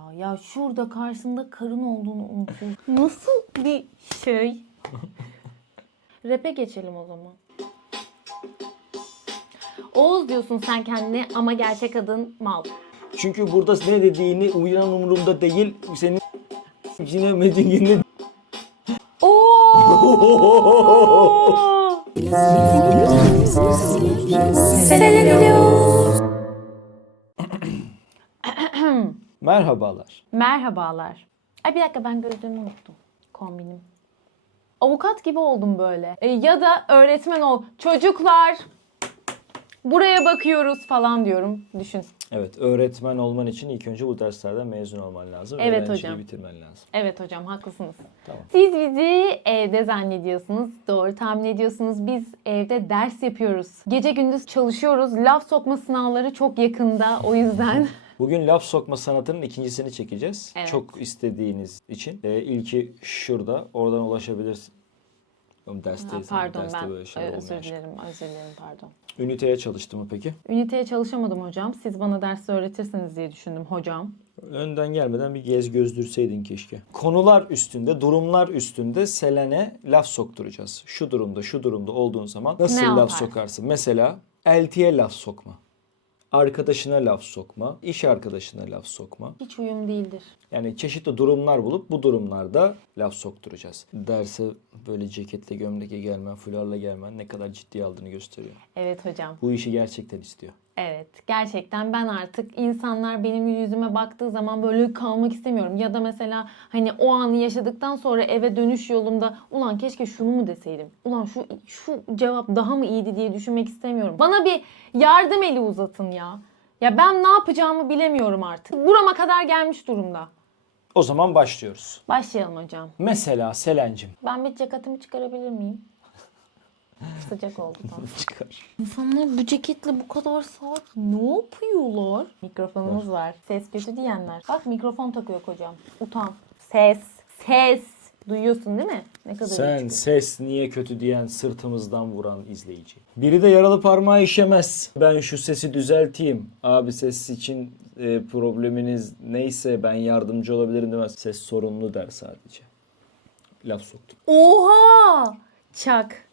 Ya, ya şurada karşısında karın olduğunu unutuyorsun. Nasıl bir şey? Rap'e geçelim o zaman. Oğuz diyorsun sen kendine ama gerçek adın mal. Çünkü burada ne dediğini uyan umurumda değil. Senin cinemediğini Oo! Merhabalar. Merhabalar. Ay bir dakika ben gözlüğümü unuttum. Kombinim. Avukat gibi oldum böyle. E, ya da öğretmen ol. Çocuklar buraya bakıyoruz falan diyorum. Düşün. Evet, öğretmen olman için ilk önce bu derslerden mezun olman lazım. Evet Öğrenciliği hocam. bitirmen lazım. Evet hocam haklısınız. Tamam. Siz bizi evde zannediyorsunuz. Doğru tahmin ediyorsunuz. Biz evde ders yapıyoruz. Gece gündüz çalışıyoruz. Laf sokma sınavları çok yakında. O yüzden Bugün laf sokma sanatının ikincisini çekeceğiz. Evet. Çok istediğiniz için. Ee, ilki şurada. Oradan ulaşabilirsin. Oğlum dersteyiz. Pardon derste ben böyle şeyler özür dilerim. Özür dilerim pardon. Üniteye çalıştı mı peki? Üniteye çalışamadım hocam. Siz bana ders öğretirsiniz diye düşündüm hocam. Önden gelmeden bir gez gözdürseydin keşke. Konular üstünde, durumlar üstünde Selen'e laf sokturacağız. Şu durumda, şu durumda olduğun zaman nasıl Ne laf yaparsın? sokarsın? Mesela eltiye laf sokma. Arkadaşına laf sokma, iş arkadaşına laf sokma. Hiç uyum değildir. Yani çeşitli durumlar bulup bu durumlarda laf sokturacağız. Derse böyle ceketle gömlekle gelmen, fularla gelmen ne kadar ciddi aldığını gösteriyor. Evet hocam. Bu işi gerçekten istiyor. Evet. Gerçekten ben artık insanlar benim yüzüme baktığı zaman böyle kalmak istemiyorum. Ya da mesela hani o anı yaşadıktan sonra eve dönüş yolumda ulan keşke şunu mu deseydim? Ulan şu şu cevap daha mı iyiydi diye düşünmek istemiyorum. Bana bir yardım eli uzatın ya. Ya ben ne yapacağımı bilemiyorum artık. Burama kadar gelmiş durumda. O zaman başlıyoruz. Başlayalım hocam. Mesela Selen'cim. Ben bir ceketimi çıkarabilir miyim? Sıcak oldu tam. Çıkar. İnsanlar bu ceketle bu kadar saat ne yapıyorlar? Mikrofonumuz var. Ses kötü diyenler. Bak mikrofon takıyor kocam. Utan. Ses. Ses. Duyuyorsun değil mi? Ne kadar Sen ses niye kötü diyen sırtımızdan vuran izleyici. Biri de yaralı parmağı işemez. Ben şu sesi düzelteyim. Abi ses için e, probleminiz neyse ben yardımcı olabilirim demez. Ses sorunlu der sadece. Laf soktum. Oha! Çak.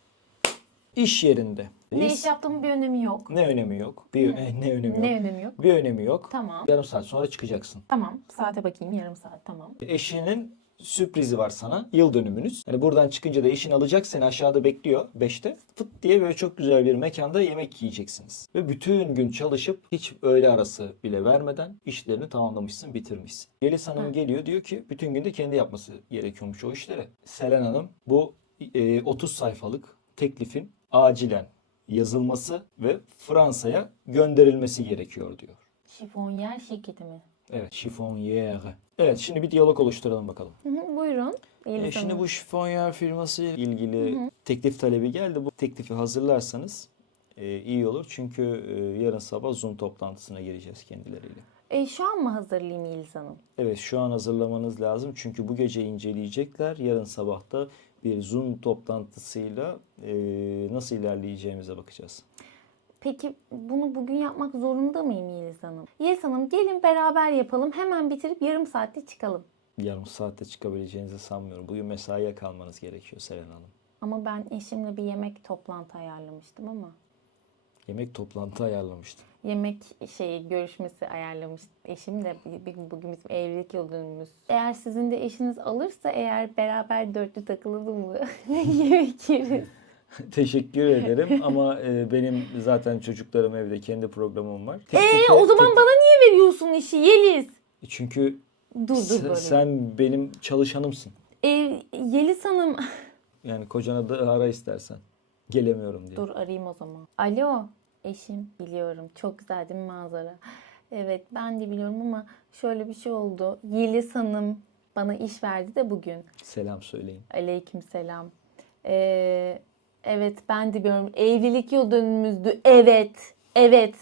İş yerinde. Ne iş yaptığımın bir önemi yok. Ne önemi yok? Bir eh, ne önemi yok? Ne önemi yok? Bir önemi yok. Tamam. Yarım saat sonra çıkacaksın. Tamam. Saate bakayım. Yarım saat. Tamam. Eşinin sürprizi var sana. Yıl dönümünüz. Hani buradan çıkınca da eşin alacak seni aşağıda bekliyor 5'te. Fıt diye böyle çok güzel bir mekanda yemek yiyeceksiniz. Ve bütün gün çalışıp hiç öğle arası bile vermeden işlerini tamamlamışsın, bitirmişsin. Yeliz Hanım Hı. geliyor diyor ki bütün günde kendi yapması gerekiyormuş o işleri. Selen Hanım bu e, 30 sayfalık teklifin acilen yazılması ve Fransa'ya gönderilmesi gerekiyor diyor. Şifonyer şirketi mi? Evet, şifonyer. Evet, şimdi bir diyalog oluşturalım bakalım. Hı hı, buyurun. E, şimdi bu şifonyer firması ile ilgili teklif talebi geldi. Bu teklifi hazırlarsanız e, iyi olur. Çünkü e, yarın sabah Zoom toplantısına gireceğiz kendileriyle. E, şu an mı hazırlayayım Yeliz Hanım? Evet şu an hazırlamanız lazım. Çünkü bu gece inceleyecekler. Yarın sabah da bir Zoom toplantısıyla e, nasıl ilerleyeceğimize bakacağız. Peki bunu bugün yapmak zorunda mıyım Yeliz Hanım? Yeliz Hanım gelin beraber yapalım. Hemen bitirip yarım saatte çıkalım. Yarım saatte çıkabileceğinizi sanmıyorum. Bugün mesaiye kalmanız gerekiyor Selen Hanım. Ama ben eşimle bir yemek toplantı ayarlamıştım ama. Yemek toplantı ayarlamıştım. Yemek şeyi görüşmesi ayarlamıştım. Eşim de bugün bizim evlilik yıl dönümümüz. Eğer sizin de eşiniz alırsa eğer beraber dörtlü takılalım mı? yemek yeriz. Teşekkür ederim ama e, benim zaten çocuklarım evde kendi programım var. Eee o zaman tek- bana niye veriyorsun işi Yeliz? Çünkü Dur dur böyle. sen benim çalışanımsın. Ee, Yeliz Hanım. Yani kocana da ara istersen. Gelemiyorum diye. Dur arayayım o zaman. Alo eşim biliyorum çok güzel değil mi manzara? Evet ben de biliyorum ama şöyle bir şey oldu. Yeliz Hanım bana iş verdi de bugün. Selam söyleyin. Aleyküm selam. Ee, evet ben de biliyorum evlilik yıl dönümümüzdü. Evet evet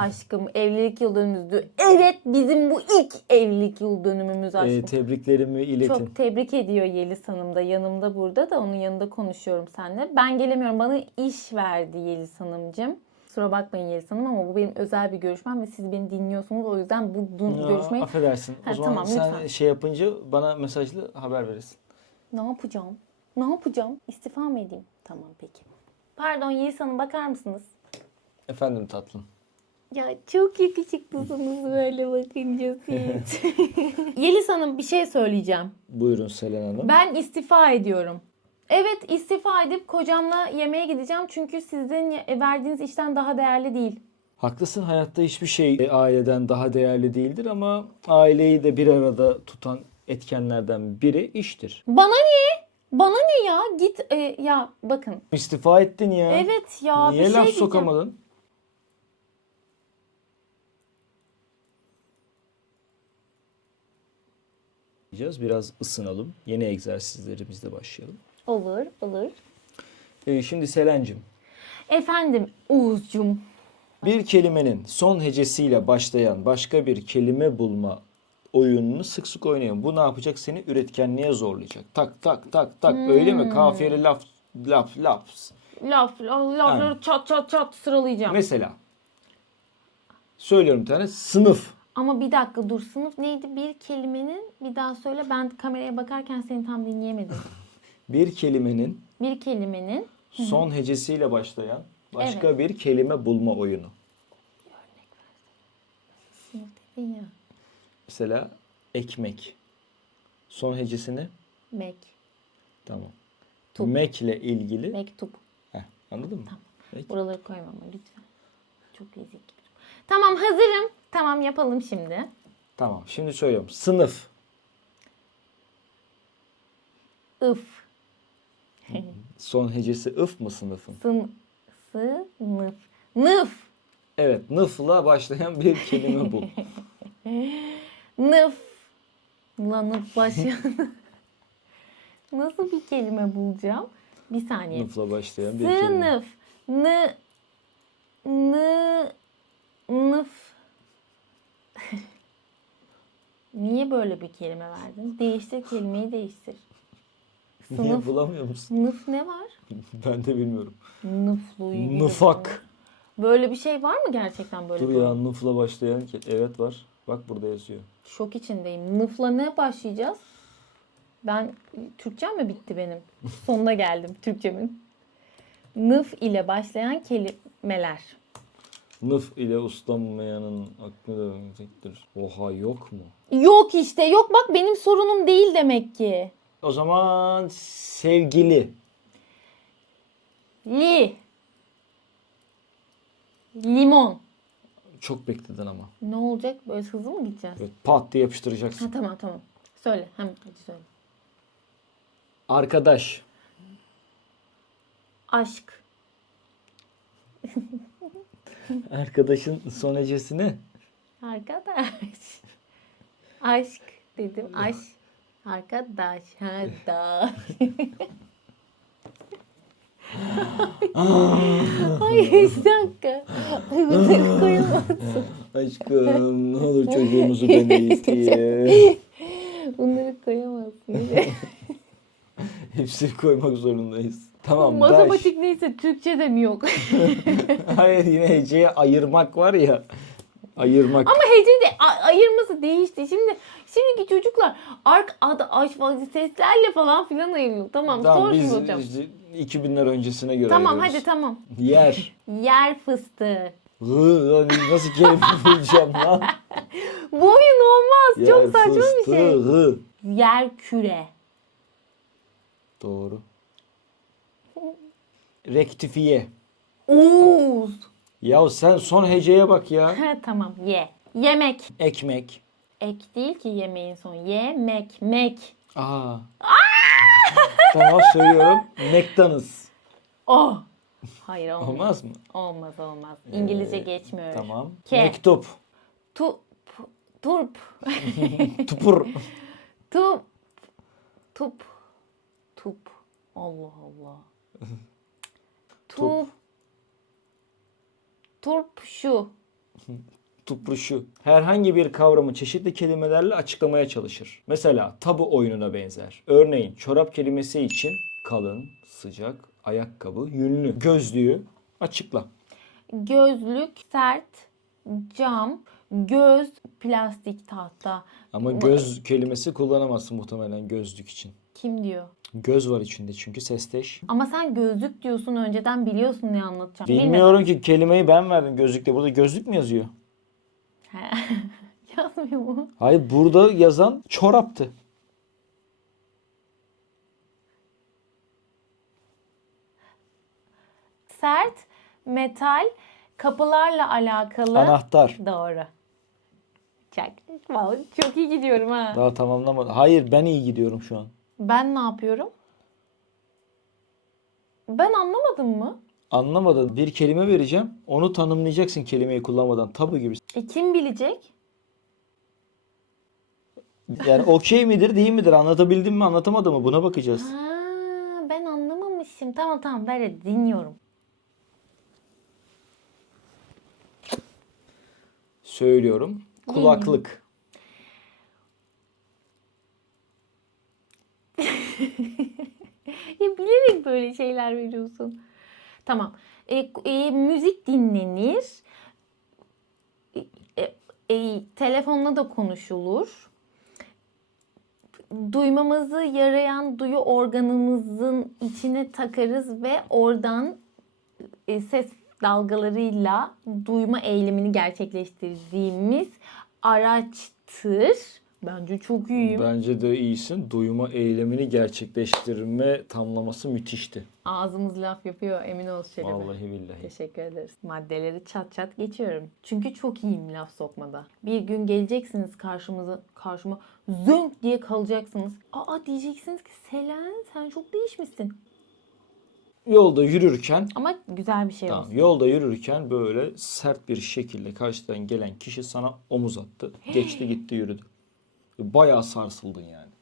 aşkım evlilik yıl dönümümüzdü. Evet bizim bu ilk evlilik yıl dönümümüz aşkım. E, tebriklerimi iletin. Çok tebrik ediyor Yeliz Hanım da yanımda burada da onun yanında konuşuyorum seninle. Ben gelemiyorum bana iş verdi Yeliz Hanımcığım. Kusura bakmayın Yeliz Hanım ama bu benim özel bir görüşmem ve siz beni dinliyorsunuz. O yüzden bu, bu Ya, görüşmeyi affedersin. Ha, o zaman tamam, sen lütfen. şey yapınca bana mesajlı haber verirsin. ne yapacağım? Ne yapacağım? İstifa mı edeyim? Tamam peki. Pardon Yeliz Hanım bakar mısınız? Efendim tatlım. Ya çok yakışıklısınız böyle bakınca siz. Yeliz Hanım bir şey söyleyeceğim. Buyurun Selen Hanım. Ben istifa ediyorum. Evet istifa edip kocamla yemeğe gideceğim çünkü sizin ye- verdiğiniz işten daha değerli değil. Haklısın hayatta hiçbir şey aileden daha değerli değildir ama aileyi de bir arada tutan etkenlerden biri iştir. Bana ne? Bana ne ya? Git e, ya bakın. İstifa ettin ya. Evet ya Niye bir şey laf diyeceğim. sokamadın? Diyeceğiz. Biraz ısınalım. Yeni egzersizlerimizle başlayalım. Olur olur. Ee, şimdi Selen'cim. Efendim Uğuz'cum. Bir kelimenin son hecesiyle başlayan başka bir kelime bulma oyununu sık sık oynayın. Bu ne yapacak? Seni üretkenliğe zorlayacak. Tak tak tak tak. Öyle mi? Kafiyeli laf laf laf. Laf, laf lafları Aynen. çat çat çat sıralayacağım. Mesela söylüyorum bir tane sınıf. Ama bir dakika dur sınıf neydi? Bir kelimenin bir daha söyle ben kameraya bakarken seni tam dinleyemedim. Bir kelimenin Bir kelimenin son hecesiyle başlayan başka bir kelime bulma oyunu. sınıf dedin ya. Mesela ekmek. Son hecesini Mek, tamam. Tup. Mekle ilgili. mektup. Heh, anladın mı? Peki. Buraları koymam ama lütfen. Çok ezik. Tamam hazırım. Tamam yapalım şimdi. Tamam. Şimdi söylüyorum. Sınıf. If. Son hecesi ıf mı sınıfın? Sın, sınıf. Nıf. Evet. Nıfla başlayan bir kelime bul. Nıf. Lanıf başlayan. Nasıl bir kelime bulacağım? Bir saniye. Nıfla başlayan bir kelime. Sınıf. Nı. Nı. Nıf. Niye böyle bir kelime verdin? Değiştir kelimeyi değiştir. Niye Sınıf. bulamıyor musun? Nıf ne var? ben de bilmiyorum. Nıflu ilgili Nıfak. Böyle bir şey var mı gerçekten böyle? Dur bir- ya nıfla başlayan ke- evet var. Bak burada yazıyor. Şok içindeyim. Nıfla ne başlayacağız? Ben Türkçem mi bitti benim? Sonuna geldim Türkçemin. Nıf ile başlayan kelimeler. Nıf ile uslanmayanın aklına dönecektir. Oha yok mu? Yok işte yok bak benim sorunum değil demek ki. O zaman sevgili. Li. Limon. Çok bekledin ama. Ne olacak? Böyle hızlı mı gideceğiz? Evet, pat diye yapıştıracaksın. Ha tamam tamam. Söyle. Hemen hadi söyle. Arkadaş. Aşk. Arkadaşın son hecesi ne? Arkadaş. Aşk dedim. Aşk. Arkadaş. Ha da. Ay bir dakika. Bunları koyamazsın. Aşkım ne olur çocuğumuzu ben eğiteyim. Bunları koyamazsın. Hepsini koymak zorundayız. Tamam daş. Matematik neyse Türkçe de mi yok? Hayır yine heceye ayırmak var ya. Ayırmak. Ama hece de ayırması değişti. Şimdi şimdiki çocuklar ark ad aş seslerle falan filan ayırıyor. Tamam, sor biz şimdi hocam. işte 2000'ler öncesine göre Tamam ayırıyoruz. hadi tamam. Yer. Yer fıstığı. Nasıl kelime bulacağım lan? Bu oyun olmaz. Çok Yer saçma bir şey. fıstığı. Yer küre. Doğru. Rektifiye. Oğuz. Ya sen son heceye bak ya. He tamam ye. Yemek. Ekmek. Ek değil ki yemeğin son. Yemek. Mek. Aa. tamam söylüyorum. McDonald's. Oh. Hayır olmaz. Olmaz mı? Olmaz olmaz. İngilizce Ee, geçmiyor. Tamam. Ke. Mektup. Tu, turp. Tupur. Tup. Tup. Tup. Allah Allah. Turp şu. Tupruşu. Herhangi bir kavramı çeşitli kelimelerle açıklamaya çalışır. Mesela tabu oyununa benzer. Örneğin çorap kelimesi için kalın, sıcak, ayakkabı, yünlü, gözlüğü açıkla. gözlük, sert, cam, göz, plastik tahta. Ama göz kelimesi kullanamazsın muhtemelen gözlük için. Kim diyor? Göz var içinde çünkü sesteş. Ama sen gözlük diyorsun önceden biliyorsun ne anlatacağım. Bilmiyorum ki kelimeyi ben verdim gözlükte. Burada gözlük mü yazıyor? Yazmıyor mu? Hayır burada yazan çoraptı. Sert, metal, kapılarla alakalı. Anahtar. Doğru. Çak. Vallahi çok iyi gidiyorum ha. Daha tamamlamadım. Hayır ben iyi gidiyorum şu an. Ben ne yapıyorum? Ben anlamadım mı? Anlamadın. Bir kelime vereceğim. Onu tanımlayacaksın kelimeyi kullanmadan. Tabu gibi. E kim bilecek? Yani okey midir değil midir? Anlatabildim mi anlatamadım mı? Buna bakacağız. Ha, ben anlamamışım. Tamam tamam ver hadi dinliyorum. Söylüyorum. Kulaklık. Ya bilerek böyle şeyler veriyorsun. Tamam. E, e, müzik dinlenir. E, e, telefonla da konuşulur. Duymamızı yarayan duyu organımızın içine takarız ve oradan e, ses dalgalarıyla duyma eylemini gerçekleştirdiğimiz araçtır. Bence çok iyiyim. Bence de iyisin. Duyma eylemini gerçekleştirme tamlaması müthişti. Ağzımız laf yapıyor emin ol Şerif'e. Vallahi billahi. Teşekkür ederiz. Maddeleri çat çat geçiyorum. Çünkü çok iyiyim laf sokmada. Bir gün geleceksiniz karşımıza, karşıma zönk diye kalacaksınız. Aa diyeceksiniz ki Selen sen çok değişmişsin. Yolda yürürken Ama güzel bir şey Tamam. olsun. Yolda yürürken böyle sert bir şekilde karşıdan gelen kişi sana omuz attı. Geçti gitti yürüdü. Bayağı sarsıldın yani.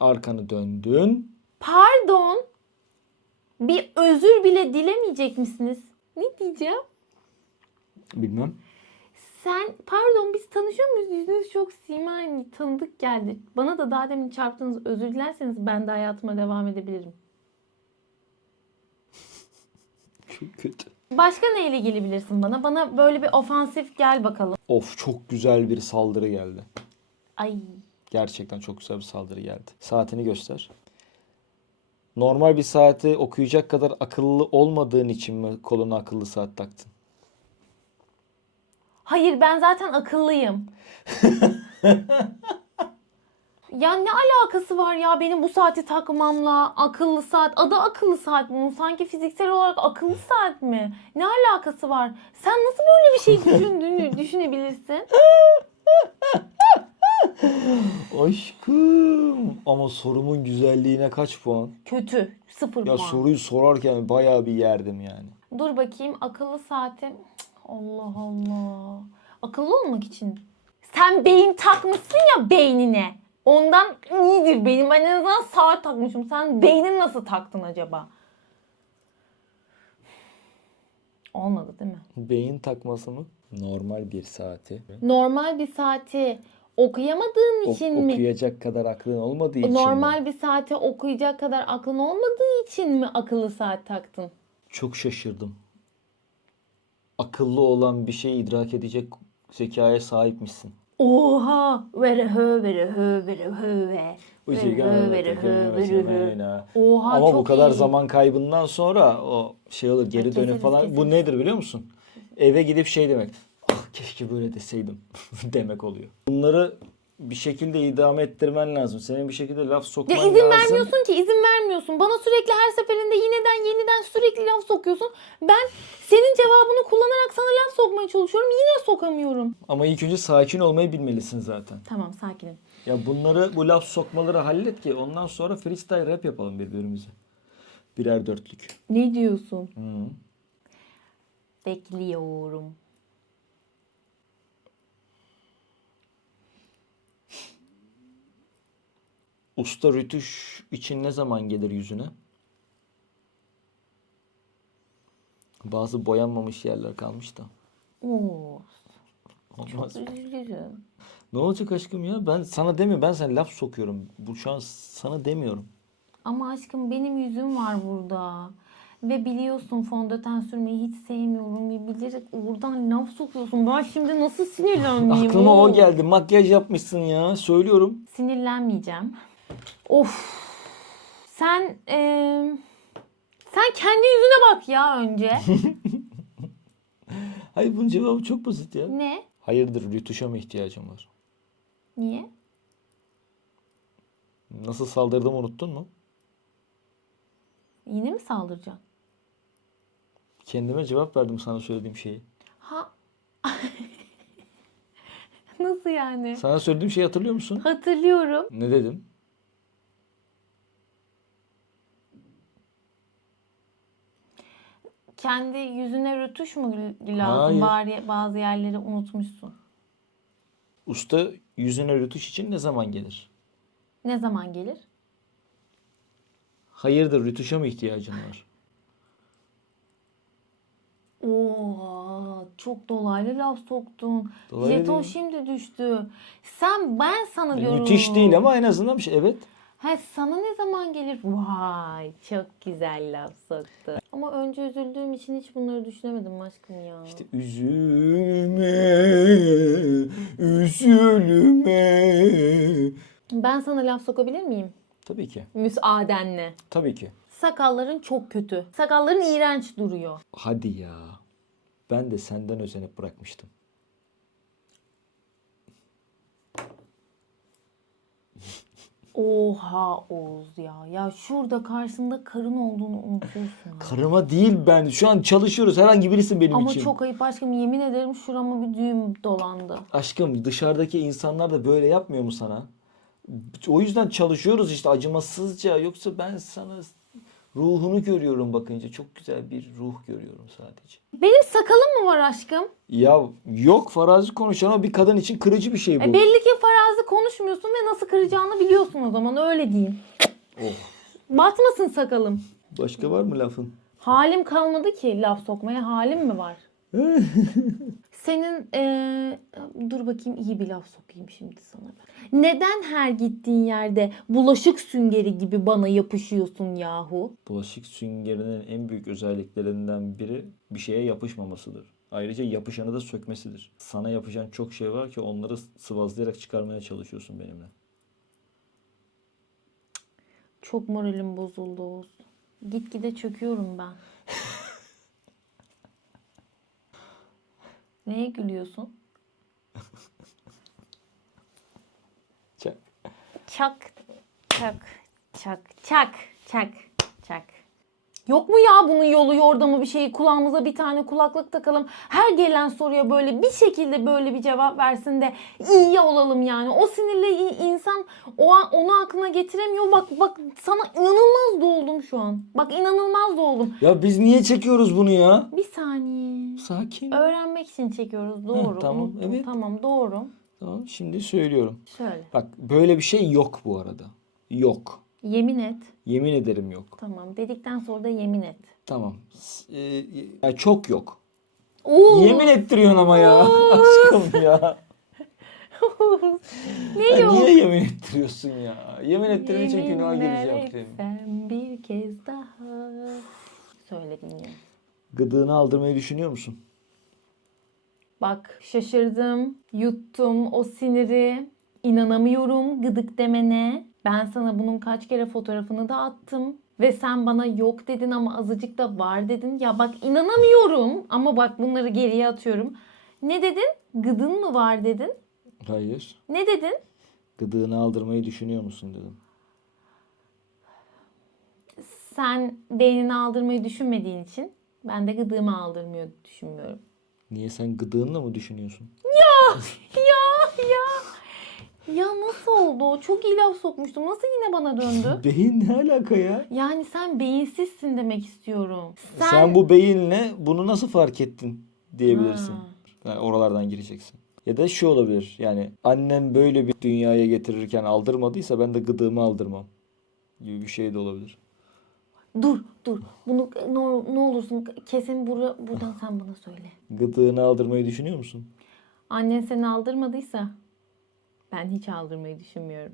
Arkanı döndün. Pardon. Bir özür bile dilemeyecek misiniz? Ne diyeceğim? Bilmem. Sen pardon biz tanışıyor muyuz? Yüzünüz çok simani tanıdık geldi. Bana da daha demin çarptınız özür dilerseniz ben de hayatıma devam edebilirim. Çok kötü. Başka neyle gelebilirsin bana? Bana böyle bir ofansif gel bakalım. Of çok güzel bir saldırı geldi. Ay Gerçekten çok güzel bir saldırı geldi. Saatini göster. Normal bir saati okuyacak kadar akıllı olmadığın için mi koluna akıllı saat taktın? hayır ben zaten akıllıyım. ya ne alakası var ya benim bu saati takmamla akıllı saat adı akıllı saat bunun sanki fiziksel olarak akıllı saat mi? Ne alakası var? Sen nasıl böyle bir şey düşündüğünü düşünebilirsin? Aşkım. Ama sorumun güzelliğine kaç puan? Kötü. Sıfır Ya puan. soruyu sorarken bayağı bir yerdim yani. Dur bakayım akıllı saatim. Allah Allah. Akıllı olmak için. Sen beyin takmışsın ya beynine. Ondan iyidir benim. Ben en azından saat takmışım. Sen beynin nasıl taktın acaba? Olmadı değil mi? Beyin takması mı? Normal bir saati. Normal bir saati okuyamadığın O- için mi? okuyacak kadar aklın olmadığı için mi? Normal bir saate okuyacak kadar aklın olmadığı için mi akıllı saat taktın? Çok şaşırdım. Akıllı olan bir şeyi idrak edecek zekaya sahipmişsin. Oha! Vere hö vere hö vere hö ve. Oha Ama çok bu kadar iyi. zaman kaybından sonra o şey olur geri dönüp falan. Bu keseriz. nedir biliyor musun? Eve gidip şey demek. Ah keşke böyle deseydim demek oluyor. Bunları bir şekilde idame ettirmen lazım. Senin bir şekilde laf sokman Ya izin lazım. vermiyorsun ki izin vermiyorsun. Bana sürekli her seferinde yeniden yeniden sürekli laf sokuyorsun. Ben senin cevabını kullanarak sana laf sokmaya çalışıyorum. Yine sokamıyorum. Ama ilk önce sakin olmayı bilmelisin zaten. Tamam sakinim. Ya bunları bu laf sokmaları hallet ki ondan sonra freestyle rap yapalım birbirimize. Birer dörtlük. Ne diyorsun? Hı. Bekliyorum. Usta rütüş için ne zaman gelir yüzüne? Bazı boyanmamış yerler kalmış da. Oo, Olmaz. üzülürüm. Ne olacak aşkım ya? Ben sana demiyorum. Ben sana laf sokuyorum. Bu şu an sana demiyorum. Ama aşkım benim yüzüm var burada. Ve biliyorsun fondöten sürmeyi hiç sevmiyorum ve bilerek oradan laf sokuyorsun. Ben şimdi nasıl sinirlenmeyeyim? Aklıma o geldi. Makyaj yapmışsın ya. Söylüyorum. Sinirlenmeyeceğim. Of. Sen eee, sen kendi yüzüne bak ya önce. Hayır bunun cevabı çok basit ya. ne? Hayırdır rütuşa mı ihtiyacım var? Niye? Nasıl saldırdım unuttun mu? Yine mi saldıracaksın? Kendime cevap verdim sana söylediğim şeyi. Ha. Nasıl yani? Sana söylediğim şeyi hatırlıyor musun? Hatırlıyorum. Ne dedim? Kendi yüzüne rötuş mu lazım? Hayır. Bari bazı yerleri unutmuşsun. Usta yüzüne rütuş için ne zaman gelir? Ne zaman gelir? Hayırdır rütuşa mı ihtiyacın var? Oo, çok dolaylı laf soktun. Dolaylı Jeton değil. şimdi düştü. Sen ben sana diyorum. Müthiş değil ama en azından bir şey. Evet. Ha sana ne zaman gelir? Vay çok güzel laf soktu. Ama önce üzüldüğüm için hiç bunları düşünemedim aşkım ya. İşte üzülme, üzülme. Ben sana laf sokabilir miyim? Tabii ki. Müsaadenle. Tabii ki. Sakalların çok kötü. Sakalların iğrenç duruyor. Hadi ya. Ben de senden özenip bırakmıştım. Oha Oğuz ya. Ya şurada karşında karın olduğunu unutuyorsun. ya. Karıma değil ben. Şu an çalışıyoruz. Herhangi birisin benim Ama için. çok ayıp aşkım yemin ederim şurama bir düğüm dolandı. Aşkım dışarıdaki insanlar da böyle yapmıyor mu sana? O yüzden çalışıyoruz işte acımasızca. Yoksa ben sana ruhunu görüyorum bakınca. Çok güzel bir ruh görüyorum sadece. Benim sakalım mı var aşkım? Ya yok farazi konuşan o bir kadın için kırıcı bir şey bu. E belli ki farazi konuşmuyorsun ve nasıl kıracağını biliyorsun o zaman öyle diyeyim. Oh. Batmasın sakalım. Başka var mı lafın? Halim kalmadı ki laf sokmaya halim mi var? Senin eee, dur bakayım iyi bir laf sokayım şimdi sana. Neden her gittiğin yerde bulaşık süngeri gibi bana yapışıyorsun yahu? Bulaşık süngerinin en büyük özelliklerinden biri bir şeye yapışmamasıdır. Ayrıca yapışanı da sökmesidir. Sana yapışan çok şey var ki onları sıvazlayarak çıkarmaya çalışıyorsun benimle. Çok moralim bozuldu Oğuz. Gitgide çöküyorum ben. Neye gülüyorsun? Çak. Çak, çak, çak, çak, çak. Yok mu ya bunun yolu yordamı bir şeyi kulağımıza bir tane kulaklık takalım. Her gelen soruya böyle bir şekilde böyle bir cevap versin de iyi olalım yani. O sinirle insan o an onu aklına getiremiyor. Bak bak sana inanılmaz doldum şu an. Bak inanılmaz doldum. Ya biz niye çekiyoruz bunu ya? Bir saniye. Sakin. Öğrenmek için çekiyoruz. Doğru. tamam, unuttum. evet. Tamam doğru. Tamam şimdi söylüyorum. Şöyle. Bak böyle bir şey yok bu arada. Yok. Yemin et. Yemin ederim yok. Tamam dedikten sonra da yemin et. Tamam. S- e, ya çok yok. Oo. Yemin ettiriyorsun ama ya. Aşkım ya. ne Ya yok? niye yemin ettiriyorsun ya? Yemin ettirmek için günaha gireceğim etsem bir kez daha. Söyledim ya. Gıdığını aldırmayı düşünüyor musun? Bak şaşırdım, yuttum o siniri. İnanamıyorum gıdık demene. Ben sana bunun kaç kere fotoğrafını da attım. Ve sen bana yok dedin ama azıcık da var dedin. Ya bak inanamıyorum ama bak bunları geriye atıyorum. Ne dedin? Gıdın mı var dedin? Hayır. Ne dedin? Gıdığını aldırmayı düşünüyor musun dedim. Sen beynini aldırmayı düşünmediğin için ben de gıdığımı aldırmıyor düşünmüyorum. Niye sen gıdığınla mı düşünüyorsun? Ya ya. Ya nasıl oldu? Çok iyi laf sokmuştum. Nasıl yine bana döndü? Beyin ne alaka ya? Yani sen beyinsizsin demek istiyorum. Sen, bu beyinle bunu nasıl fark ettin diyebilirsin. Ha. Yani oralardan gireceksin. Ya da şu olabilir. Yani annem böyle bir dünyaya getirirken aldırmadıysa ben de gıdığımı aldırmam. Gibi bir şey de olabilir. Dur dur. Bunu ne, ne olursun kesin bura, buradan sen bana söyle. Gıdığını aldırmayı düşünüyor musun? Annen seni aldırmadıysa ben hiç aldırmayı düşünmüyorum.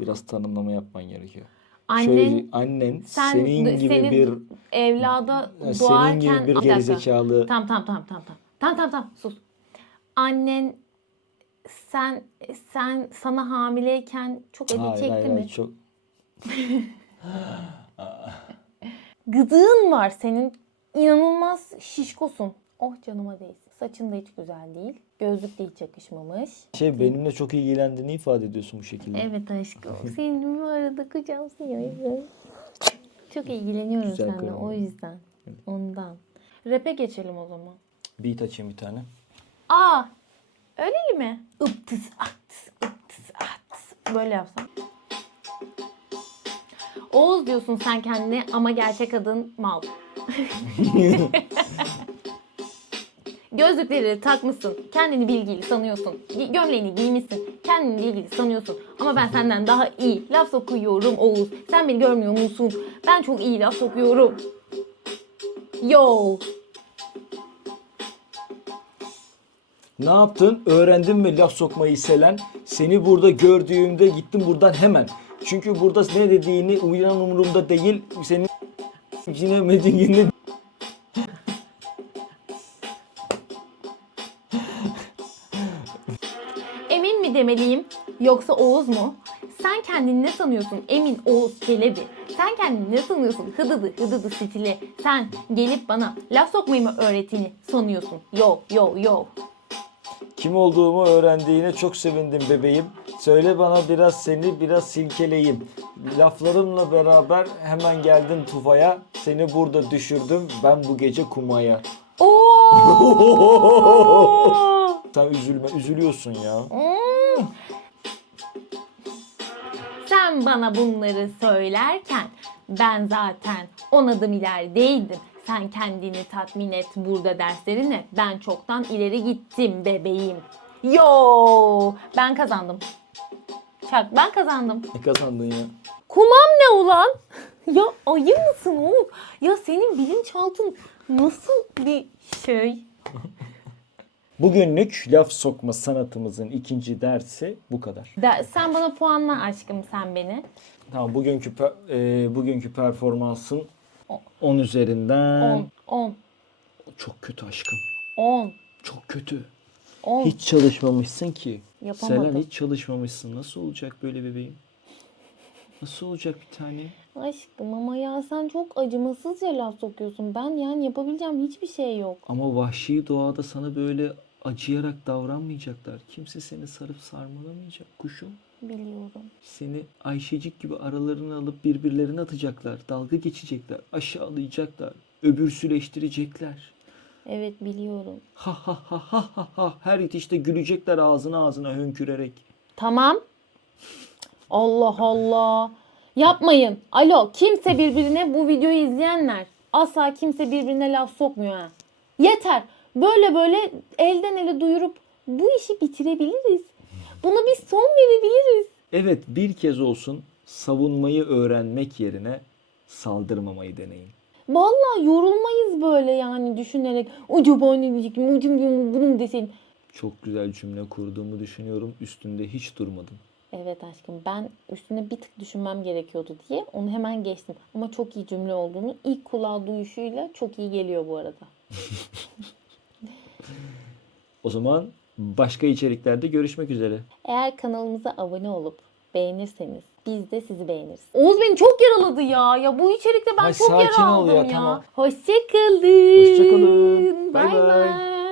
Biraz tanımlama yapman gerekiyor. Annen Şöyle annen sen senin gibi senin bir evlada senin doğarken gibi bir gerizekalı Tamam tamam tamam tamam tamam. Tamam tamam tamam sus. Annen sen sen sana hamileyken çok acı Hayır, çekti hayır, mi? hayır, çok Gıdığın var senin. İnanılmaz şişkosun. Oh canıma değsin. Saçın da hiç güzel değil. Gözlük de hiç yakışmamış. şey benimle çok ilgilendiğini ifade ediyorsun bu şekilde. Evet aşkım. Senin bu arada kocamsın ya. Çok ilgileniyorum Güzel seninle o yüzden. Ondan. Rap'e geçelim o zaman. Beat açayım bir tane. Aa öyleli mi? Iptıs attıs ıptıs attıs. Böyle yapsam. Oğuz diyorsun sen kendine ama gerçek adın mal. Gözlükleri takmışsın. Kendini bilgili sanıyorsun. Gömleğini giymişsin. Kendini bilgili sanıyorsun. Ama ben senden daha iyi laf sokuyorum Oğuz. Sen beni görmüyor musun? Ben çok iyi laf sokuyorum. Yo. Ne yaptın? Öğrendin mi laf sokmayı Selen? Seni burada gördüğümde gittim buradan hemen. Çünkü burada ne dediğini uyan umurumda değil. Senin yine mediğini demeliyim yoksa Oğuz mu? Sen kendini ne sanıyorsun Emin Oğuz Çelebi? Sen kendini ne sanıyorsun hıdıdı hıdıdı stili? Sen gelip bana laf sokmayı mı öğrettiğini sanıyorsun? Yo yo yo. kim olduğumu öğrendiğine çok sevindim bebeğim. Söyle bana biraz seni biraz silkeleyim. Laflarımla beraber hemen geldin tufaya. Seni burada düşürdüm ben bu gece kumaya. Oo! Sen üzülme, üzülüyorsun ya. Hmm. Sen bana bunları söylerken ben zaten on adım ilerideydim. Sen kendini tatmin et burada derslerine. Ben çoktan ileri gittim bebeğim. Yo, ben kazandım. Çak, ben kazandım. Ne kazandın ya? Kumam ne ulan? ya ayı mısın oğlum? Ya senin bilinçaltın nasıl bir şey? Bugünlük laf sokma sanatımızın ikinci dersi bu kadar. De- sen bana puanla aşkım sen beni. Tamam bugünkü per- e, bugünkü performansın On. 10 üzerinden 10, 10, çok kötü aşkım. 10, Çok kötü. 10. Hiç çalışmamışsın ki. Yapamadım. Selen hiç çalışmamışsın. Nasıl olacak böyle bebeğim? Nasıl olacak bir tane? Aşkım ama ya sen çok acımasızca laf sokuyorsun. Ben yani yapabileceğim hiçbir şey yok. Ama vahşi doğada sana böyle acıyarak davranmayacaklar. Kimse seni sarıp sarmalamayacak kuşum. Biliyorum. Seni Ayşecik gibi aralarına alıp birbirlerine atacaklar. Dalga geçecekler. Aşağılayacaklar. Öbürsüleştirecekler. Evet biliyorum. Ha ha ha ha ha ha. Her itişte gülecekler ağzına ağzına hönkürerek. Tamam. Allah Allah. Yapmayın. Alo kimse birbirine bu videoyu izleyenler asla kimse birbirine laf sokmuyor ha. Yeter. Böyle böyle elden ele duyurup bu işi bitirebiliriz. Buna bir son verebiliriz. Evet bir kez olsun savunmayı öğrenmek yerine saldırmamayı deneyin. Vallahi yorulmayız böyle yani düşünerek. Acaba ne diyecek? Bunu mu desin? Çok güzel cümle kurduğumu düşünüyorum. Üstünde hiç durmadım. Evet aşkım ben üstüne bir tık düşünmem gerekiyordu diye onu hemen geçtim. Ama çok iyi cümle olduğunu ilk kulağa duyuşuyla çok iyi geliyor bu arada. O zaman başka içeriklerde görüşmek üzere. Eğer kanalımıza abone olup beğenirseniz biz de sizi beğeniriz. Oğuz beni çok yaraladı ya. Ya bu içerikte ben Ay, çok sakin ol yaraladım ya, ya. tamam. Hoşçakalın. Hoşçakalın. Bay. bay.